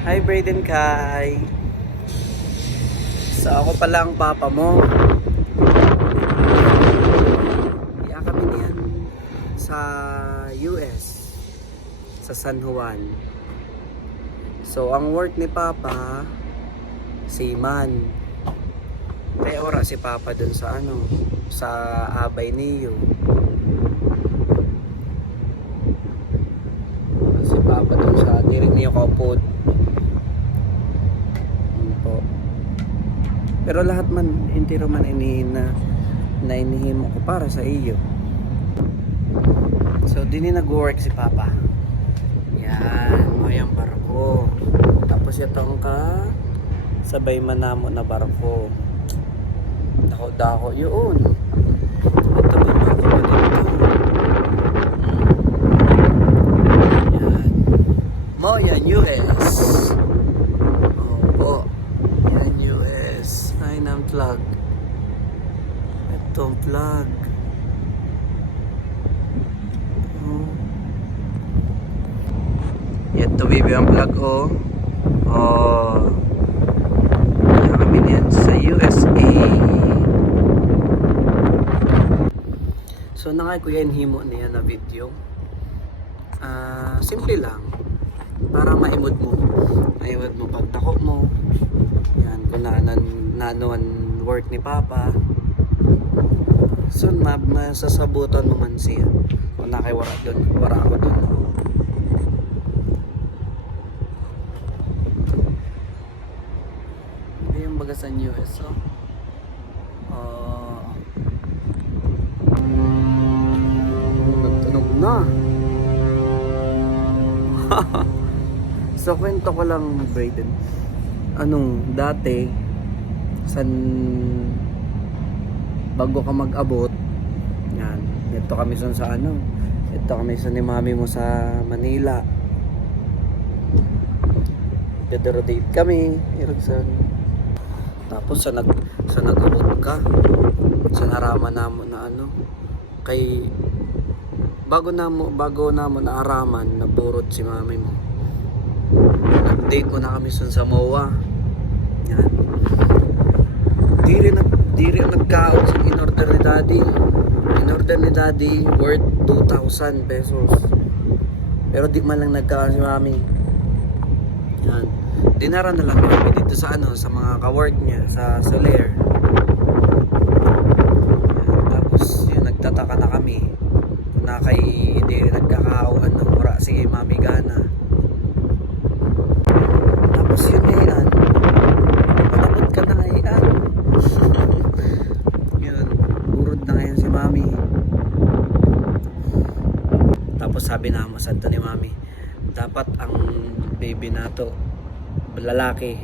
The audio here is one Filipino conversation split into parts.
Hi Brayden Kai. So ako pala ang papa mo. Kaya kami niyan sa US, sa San Juan. So ang work ni Papa, seaman. Kaya ora si Papa dun sa sa Abay Niyo. Si Papa dun sa Direk Niyo Kapod. Po. Pero lahat man, hindi man na inihimo ko para sa iyo. So, din nag-work si Papa. Yan, mo yung barko. Tapos itong sabay manamo na barko. Dako-dako yun. Ito ba barko pa dito? Yan. Mo yan, US. Opo. Yan, US. Ay, ng flag. Itong flag. Ito baby ang vlog kaya kami niyan sa USA. So nakay kuya himo niya na video. Simple lang para maimod mo pagtako mo. Yan kung nanuan work ni Papa. So masasabutan mo man siya. Kung nakay wara ako doon. Sa US nagtunog na. So kwento ko lang Brayden, dati bago ka mag-abot yan, ito kami sa ni mami mo sa Manila, date kami tapos sa nag-abot ka sa naraman namo na kay bago namo na araman naburot si mami mo, nag-date mo na kami sa MOA. Yan, di rin nagkaon sa in-order ni daddy worth 2,000 pesos, pero di man lang nagkaon si mami. Yan, dinara na lang kami dito sa mga ka-work niya sa Soler. Tapos yung nagtataka na kami na kay hindi nagkakauan ng ora si Mami Gana. Tapos yun yan, malapot ka na ngayon. Yun, burod na ngayon si Mami. Tapos sabi na masanta ni Mami, dapat ang baby na to lalaki.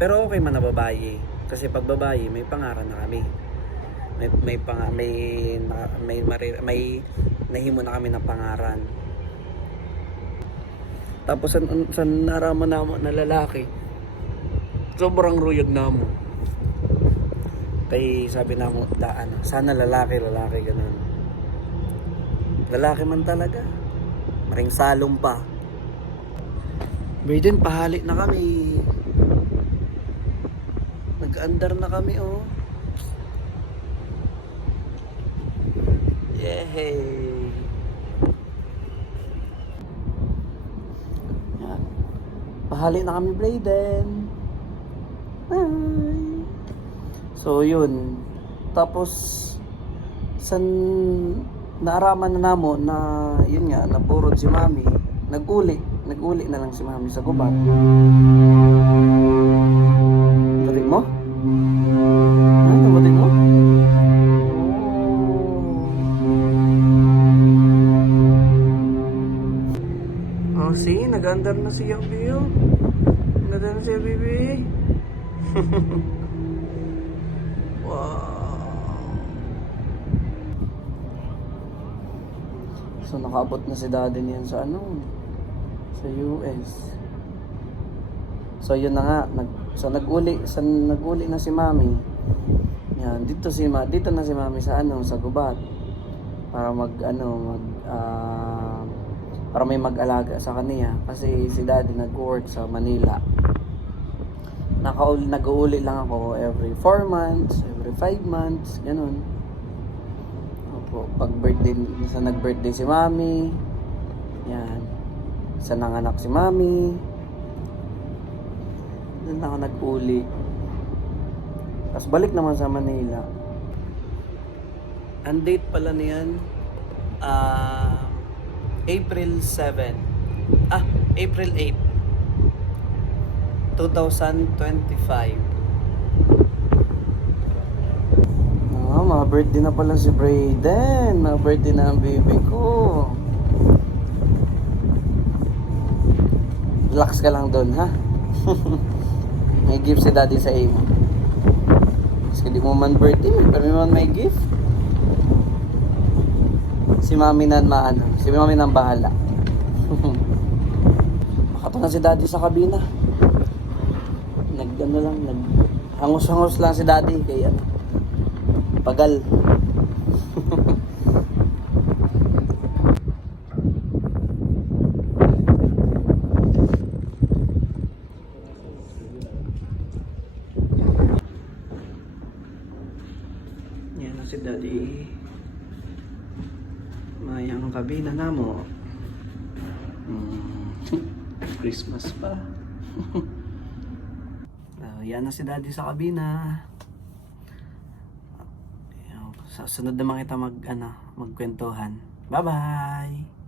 Pero okay man na babae. Kasi pag babae, may pangaran na kami. May nahimo na kami ng pangaran. Tapos sa naraman namo na lalaki, sobrang ruyag namo. Kay sabi namo, sana lalaki ganun. Lalaki man talaga. Maring salong pa. Brayden, pahali na kami. Nag-andar na kami, Yehey! Yan. Pahali na kami, Brayden. Bye! So, yun. Tapos, naaraman na namo na, yun nga, naburod si Mami. Nag-uli na lang si Mami sa gubat. Natin mo? Natin mo? See? Nag-andar na siya, Biyo. Nag-andar na siya, baby. Wow. So, nakaabot na si daddy niyan sa sa US. So yun na nga, nag-uli na si Mami. Yan, dito na si Mami sa sa gubat para para may mag-alaga sa kanya kasi si daddy nag-work sa Manila. Nag-uuli lang ako every 4 months, every 5 months, ganun. Opo, pag birthday, sa nag-birthday si mami, yan, sa nanganak si mami, doon ako nag-uli. Tapos balik naman sa Manila. Ang date pala niyan, April 7. April 8. 2025. Mga birthday na pala si Brayden. Mga birthday na ang baby ko. Relax ka lang doon, ha? May gift si daddy sa imo. Kasi di mo man birthday, pero man may gift. Si mami na si mami nang bahala. Makato na si daddy sa kabina. Hangos-hangos lang si daddy kay pagal. Yan na si daddy. Mayang kabina na mo. Christmas pa. Yan na si daddy sa kabina. Sa sunod naman kita magkwentuhan. Bye bye.